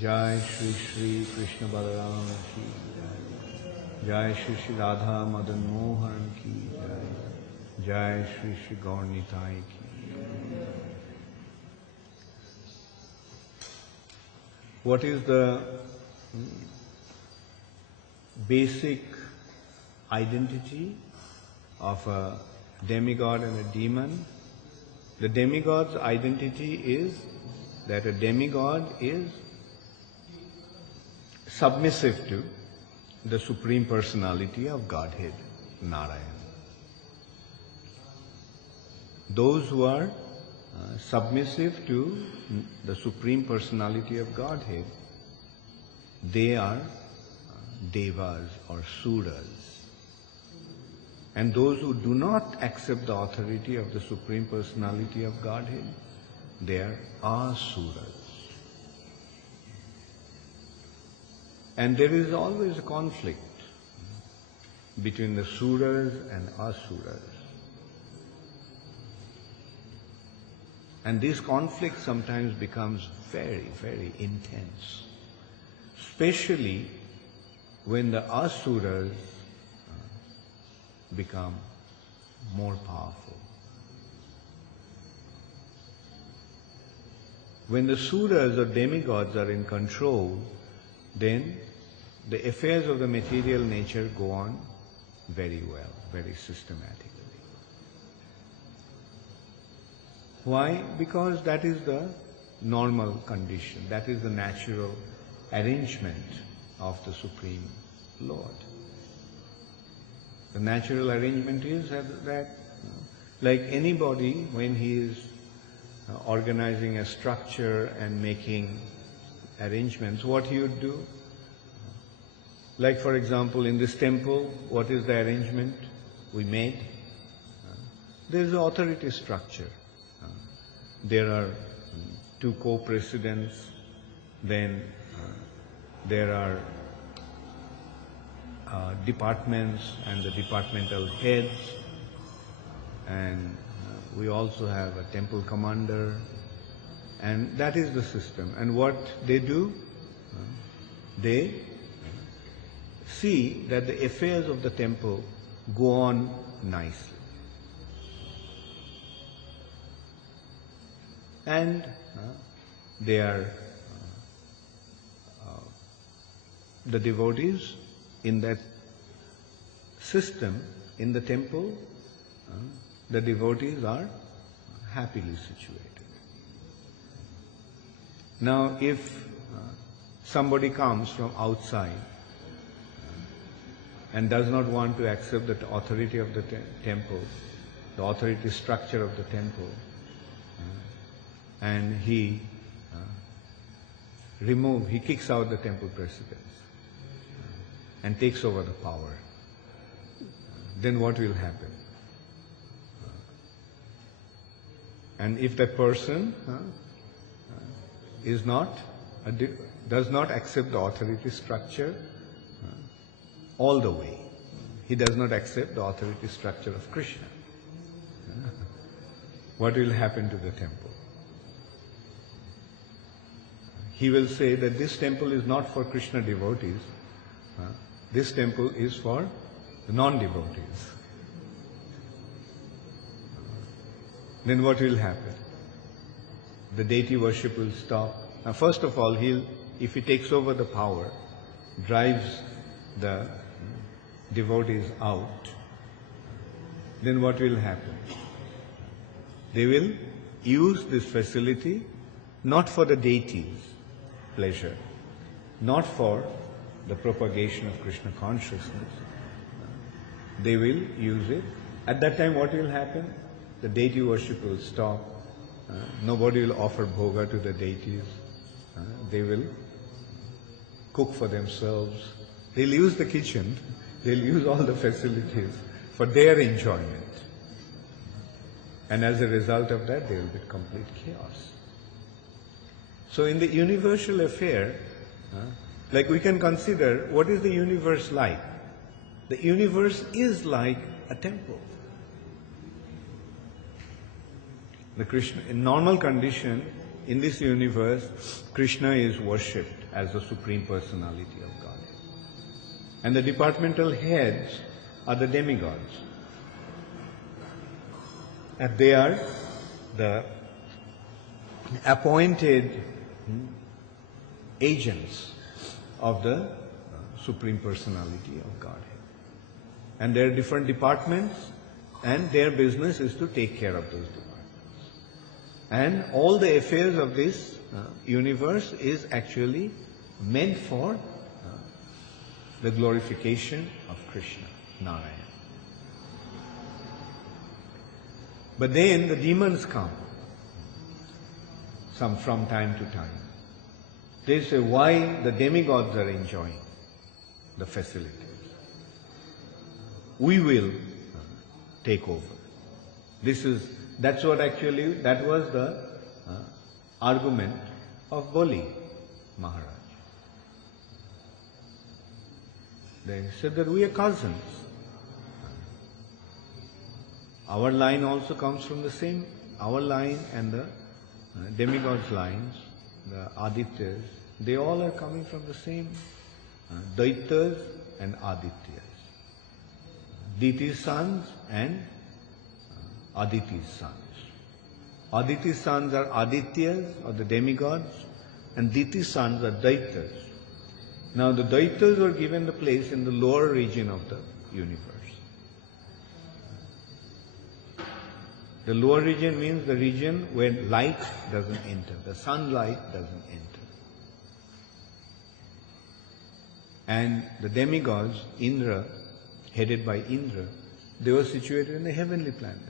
Jai Shri Shri Krishna Balaram ki Jai Shri Shri Radha Madan Mohan ki Jai Shri Shri Gaur Nitai ki. What is the basic identity of a demigod and a demon? The demigod's identity is that a demigod is submissive to the Supreme Personality of Godhead, Narayan. Those who are submissive to the Supreme Personality of Godhead, they are devas or suras. And those who do not accept the authority of the Supreme Personality of Godhead, they are asuras. And there is always a conflict between the suras and asuras. And this conflict sometimes becomes very, very intense, especially when the asuras become more powerful. When the suras or demigods are in control, then the affairs of the material nature go on very well, very systematically. Why? Because that is the normal condition, that is the natural arrangement of the Supreme Lord. The natural arrangement is that like anybody, when he is organizing a structure and making arrangements, what he would do? Like for example, in this temple, what is the arrangement we made? There is an authority structure. There are two co-presidents, then there are departments and the departmental heads, and we also have a temple commander, and that is the system. And what they do? They see that the affairs of the temple go on nicely. And they are the devotees in that system, in the temple, the devotees are happily situated. Now, if somebody comes from outside and does not want to accept the authority of the temple, the authority structure of the temple, and he kicks out the temple presidents and takes over the power, then what will happen? And if that person does not accept the authority structure all the way, he does not accept the authority structure of Krishna, what will happen to the temple? He will say that this temple is not for Krishna devotees, this temple is for the non-devotees. Then what will happen? The deity worship will stop. Now, first of all, if he takes over the power, drives the devotees out, then what will happen? They will use this facility not for the deities' pleasure, not for the propagation of Krishna consciousness. They will use it. At that time, what will happen? The deity worship will stop. Nobody will offer bhoga to the deities. They will cook for themselves. They'll use the kitchen. They'll use all the facilities for their enjoyment. And as a result of that, there will be complete chaos. So in the universal affair, like we can consider, what is the universe like? The universe is like a temple. The Krishna, in normal condition, in this universe, Krishna is worshipped as the Supreme Personality of God. And the departmental heads are the demigods. And they are the appointed agents of the Supreme Personality of Godhead. And there are different departments, and their business is to take care of those departments. And all the affairs of this universe is actually meant for the glorification of Krishna, Narayana. But then the demons come, some from time to time. They say, why the demigods are enjoying the facilities? We will take over. That was the argument of Bali Maharaj. They said that we are cousins. Our line also comes from the same, our line and the demigods' lines, the Adityas, they all are coming from the same Daityas and Adityas. Diti's sons and Aditi's sons. Aditi's sons are Adityas or the demigods, and Diti's sons are Daityas. Now the Daityas were given the place in the lower region of the universe. The lower region means the region where light doesn't enter, the sunlight doesn't enter. And the demigods, Indra, headed by Indra, they were situated in the heavenly planets.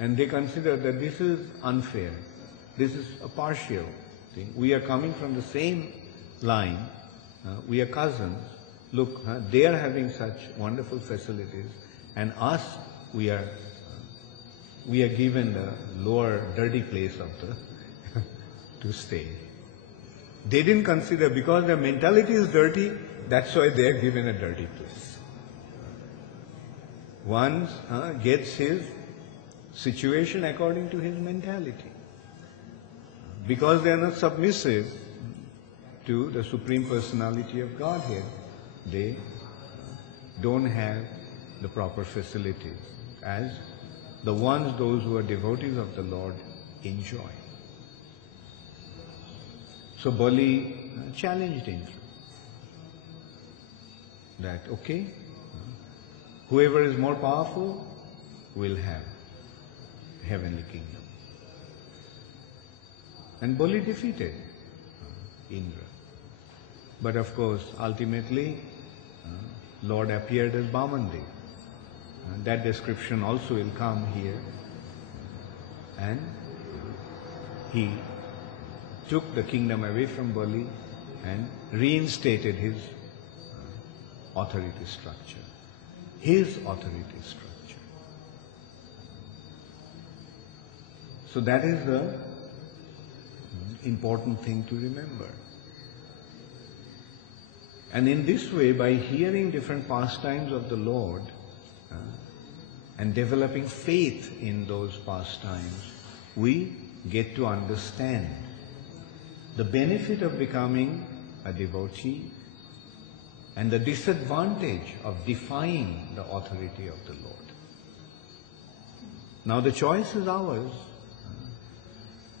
And they considered that this is unfair, this is a partial thing. We are coming from the same line, we are cousins. Look, they are having such wonderful facilities, and us, we are given the lower dirty place of the to stay. They didn't consider, because their mentality is dirty, that's why they are given a dirty place. One gets his situation according to his mentality. Because they are not submissive to the Supreme Personality of Godhead, they don't have the proper facilities as those who are devotees of the Lord enjoy. So Bali challenged Indra that, okay, whoever is more powerful will have heavenly kingdom. And Bali defeated Indra. But of course, ultimately, Lord appeared as Vamandev. That description also will come here. And he took the kingdom away from Bali and reinstated his authority structure. His authority structure. So that is the important thing to remember. And in this way, by hearing different pastimes of the Lord and developing faith in those pastimes, we get to understand the benefit of becoming a devotee and the disadvantage of defying the authority of the Lord. Now the choice is ours.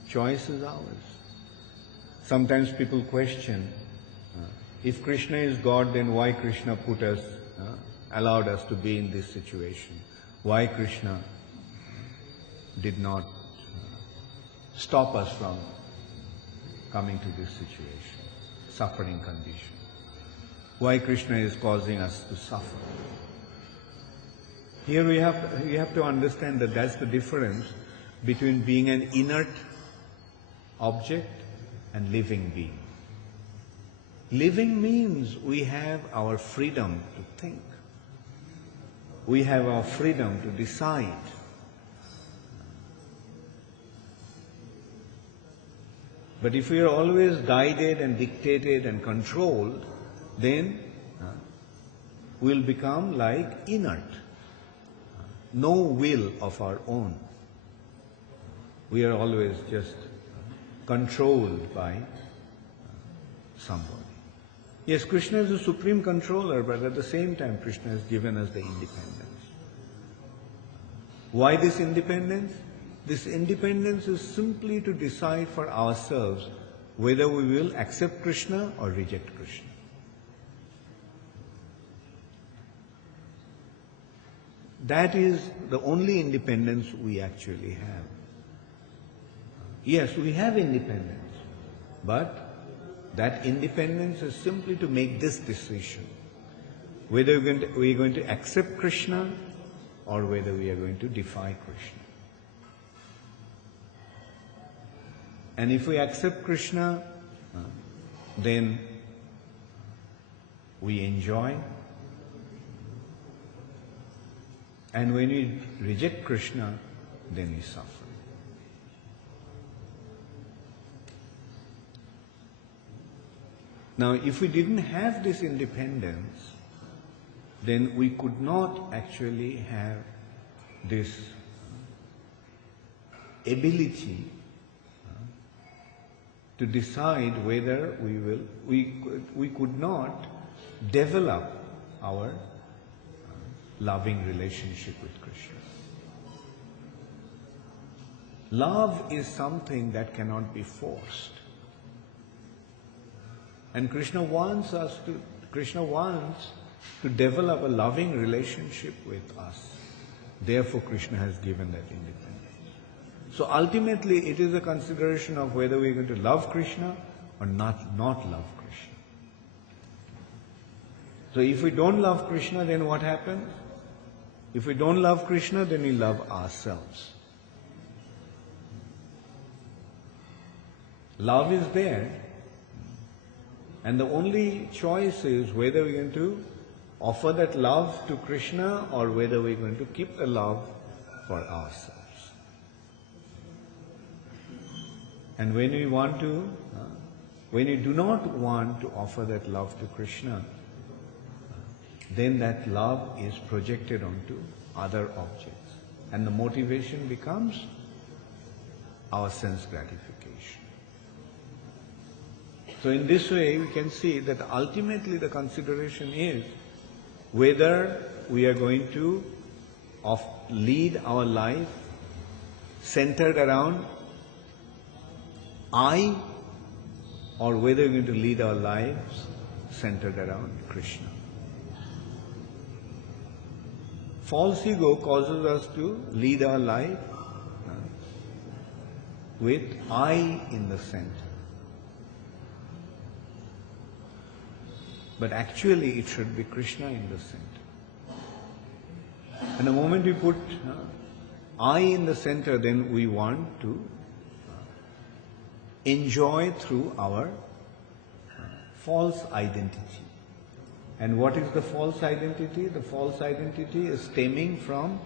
Choice is ours. Sometimes people question, if Krishna is God, then why Krishna allowed us to be in this situation? Why Krishna did not stop us from coming to this situation, suffering condition? Why Krishna is causing us to suffer? Here we have to understand that that's the difference between being an inert object and living being. Living means we have our freedom to think. We have our freedom to decide. But if we are always guided and dictated and controlled, then we'll become like inert. No will of our own. We are always just controlled by somebody. Yes, Krishna is the supreme controller, but at the same time Krishna has given us the independence. Why this independence? This independence is simply to decide for ourselves whether we will accept Krishna or reject Krishna. That is the only independence we actually have. Yes, we have independence, but that independence is simply to make this decision, whether we are going to accept Krishna or whether we are going to defy Krishna. And if we accept Krishna, then we enjoy. And when we reject Krishna, then we suffer. Now, if we didn't have this independence, then we could not actually have this ability to decide whether we could not develop our loving relationship with Krishna. Love is something that cannot be forced. And Krishna wants to develop a loving relationship with us. Therefore, Krishna has given that independence. So ultimately, it is a consideration of whether we are going to love Krishna or not love Krishna. So if we don't love Krishna, then what happens? If we don't love Krishna, then we love ourselves. Love is there, and the only choice is whether we're going to offer that love to Krishna or whether we're going to keep the love for ourselves. And when we do not want to offer that love to Krishna, then that love is projected onto other objects. And the motivation becomes our sense gratification. So in this way, we can see that ultimately the consideration is whether we are going to lead our life centered around I, or whether we're going to lead our lives centered around Krishna. False ego causes us to lead our life with I in the center. But actually it should be Krishna in the center. And the moment we put I in the center, then we want to enjoy through our false identity. And what is the false identity? The false identity is stemming from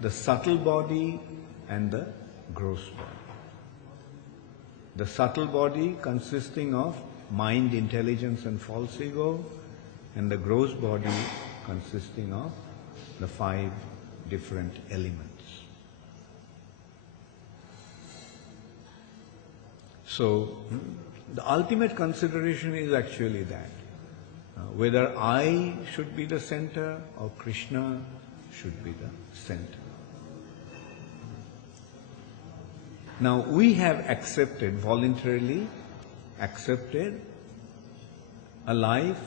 the subtle body and the gross body. The subtle body consisting of mind, intelligence and false ego, and the gross body consisting of the 5 different elements. So, the ultimate consideration is actually that. Whether I should be the center or Krishna should be the center. Now, we have voluntarily accepted a life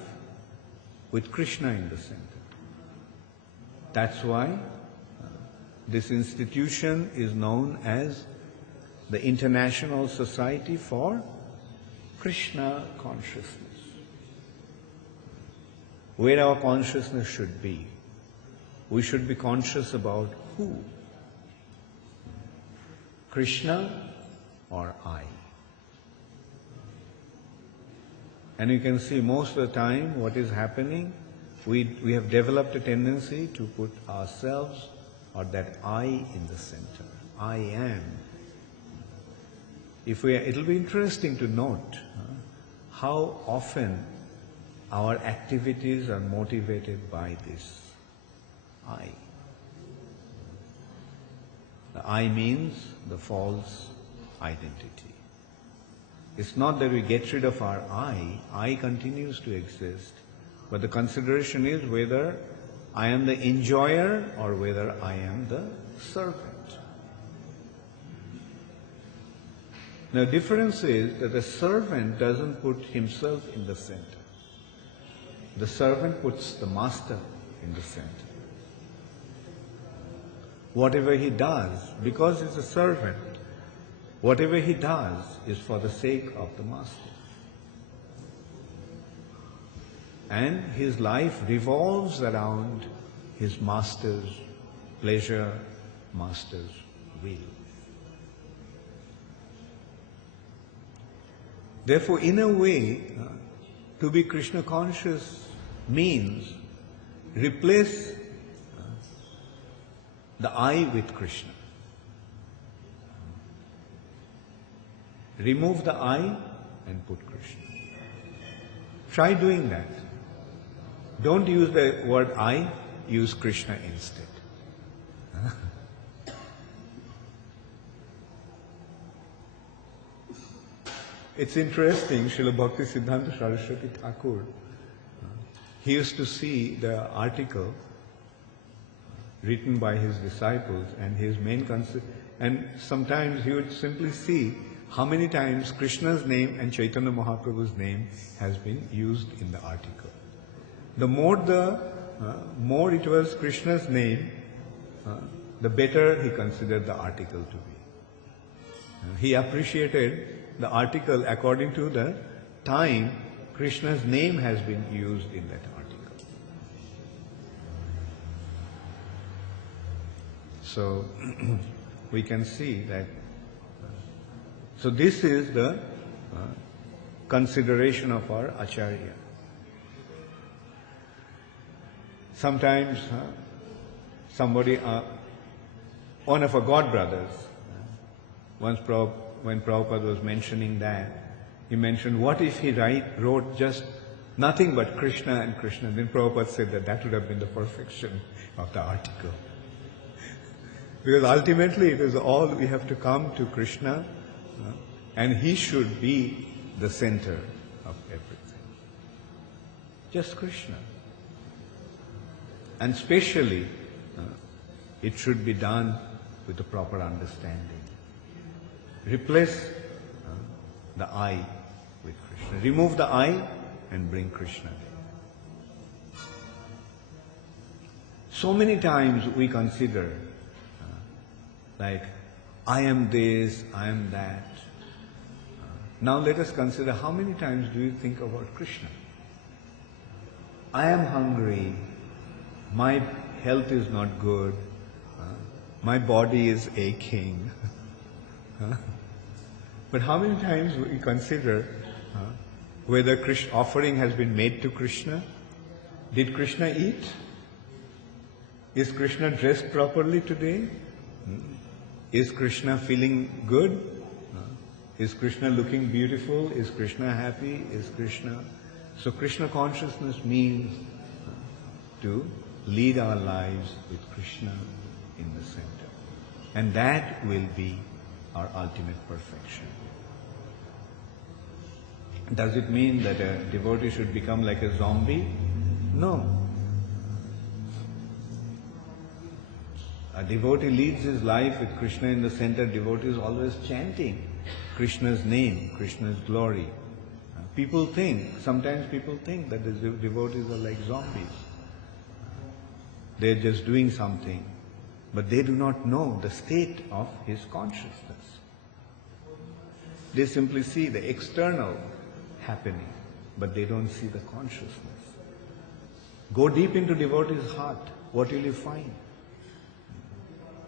with Krishna in the center. That's why this institution is known as the International Society for Krishna Consciousness. Where our consciousness should be. We should be conscious about who? Krishna or I? And you can see most of the time what is happening, we have developed a tendency to put ourselves or that I in the center. I am. It'll be interesting to note how often our activities are motivated by this I. The I means the false identity. It's not that we get rid of our I continues to exist, but the consideration is whether I am the enjoyer or whether I am the servant. Now, the difference is that the servant doesn't put himself in the center. The servant puts the master in the center. Whatever he does, because he's a servant, whatever he does is for the sake of the master. And his life revolves around his master's pleasure, master's will. Therefore, in a way, to be Krishna conscious means replace the I with Krishna. Remove the I and put Krishna. Try doing that. Don't use the word I, use Krishna instead. It's interesting, Srila Bhakti Siddhanta Saraswati Thakur, he used to see the article written by his disciples and his main concern, and sometimes he would simply see how many times Krishna's name and Chaitanya Mahaprabhu's name has been used in the article. The more it was Krishna's name, the better he considered the article to be. He appreciated the article according to the time Krishna's name has been used in that article. So we can see that. So this is the consideration of our Acharya. Sometimes somebody, one of our god brothers, once when Prabhupada was mentioning that, he mentioned, what if he wrote just nothing but Krishna and Krishna? Then Prabhupada said that would have been the perfection of the article. Because ultimately it is all we have to come to Krishna, and he should be the center of everything. Just Krishna. And especially, it should be done with the proper understanding. Replace the I with Krishna. Remove the I and bring Krishna there. So many times we consider like, I am this, I am that. Now let us consider how many times do you think about Krishna? I am hungry, my health is not good, my body is aching. But how many times we consider whether Krishna offering has been made to Krishna? Did Krishna eat? Is Krishna dressed properly today? Is Krishna feeling good? Is Krishna looking beautiful? Is Krishna happy? Is Krishna... So Krishna consciousness means to lead our lives with Krishna in the center. And that will be our ultimate perfection. Does it mean that a devotee should become like a zombie? No. A devotee leads his life with Krishna in the center. Devotee is always chanting Krishna's name, Krishna's glory. Sometimes people think that the devotees are like zombies. They're just doing something, but they do not know the state of his consciousness. They simply see the external happening, but they don't see the consciousness. Go deep into devotee's heart. What will you find?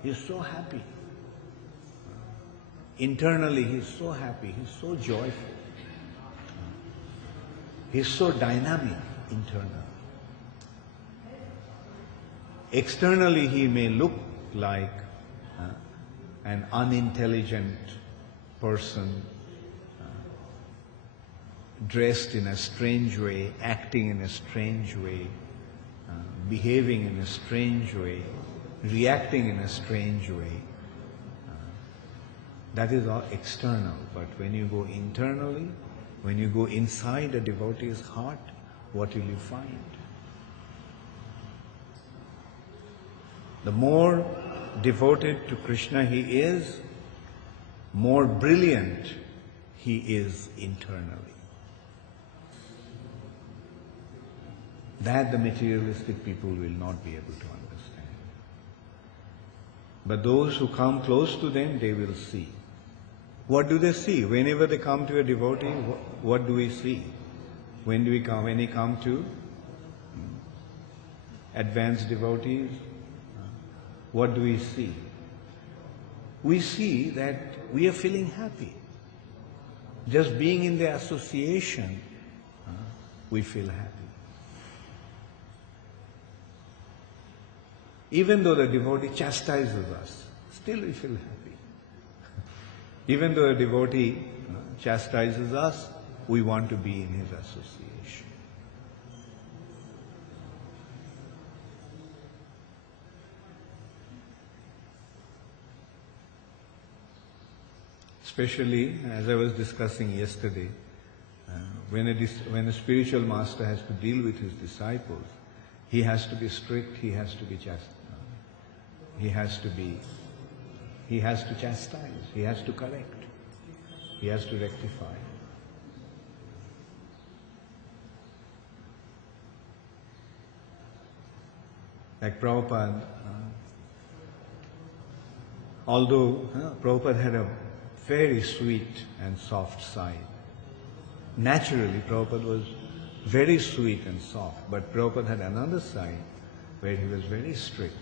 He's so happy. Internally, he's so happy. He's so joyful. He's so dynamic internally. Externally, he may look like an unintelligent person, dressed in a strange way, acting in a strange way, behaving in a strange way, reacting in a strange way. That is all external. But when you go internally, when you go inside a devotee's heart, what will you find? The more devoted to Krishna he is, more brilliant he is internally. That the materialistic people will not be able to understand. But those who come close to them, they will see. What do they see? Whenever they come to a devotee, what do we see? When we come to advanced devotees, what do we see? We see that we are feeling happy. Just being in the association, we feel happy. Even though the devotee chastises us, still we feel happy. Even though a devotee chastises us, we want to be in his association. Especially, as I was discussing yesterday, when a spiritual master has to deal with his disciples, he has to be strict, he has to be chastised. He has to chastise, he has to correct, he has to rectify. Like Prabhupada, although Prabhupada had a very sweet and soft side, naturally Prabhupada was very sweet and soft, but Prabhupada had another side where he was very strict.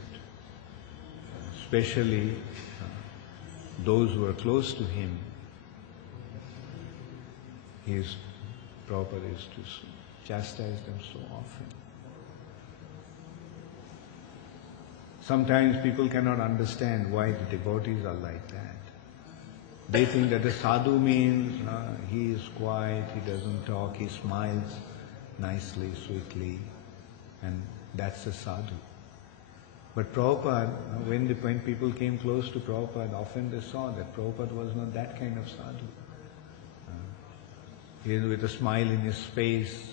Especially those who are close to him, Prabhupada is to chastise them so often. Sometimes people cannot understand why the devotees are like that. They think that the sadhu means he is quiet, he doesn't talk, he smiles nicely, sweetly, and that's a sadhu. But Prabhupada, when people came close to Prabhupada, often they saw that Prabhupada was not that kind of sadhu. He is with a smile in his face,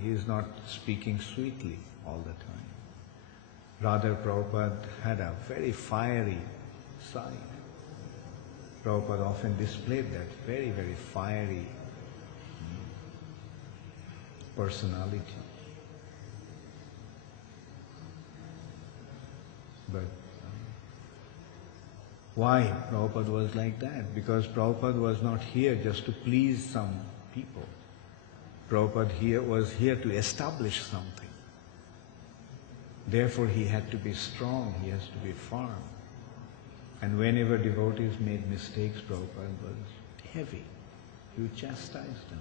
he is not speaking sweetly all the time. Rather, Prabhupada had a very fiery side. Prabhupada often displayed that very, very fiery personality. But why Prabhupada was like that? Because Prabhupada was not here just to please some people. Prabhupada was here to establish something. Therefore he had to be strong, he has to be firm. And whenever devotees made mistakes, Prabhupada was heavy. He would chastise them.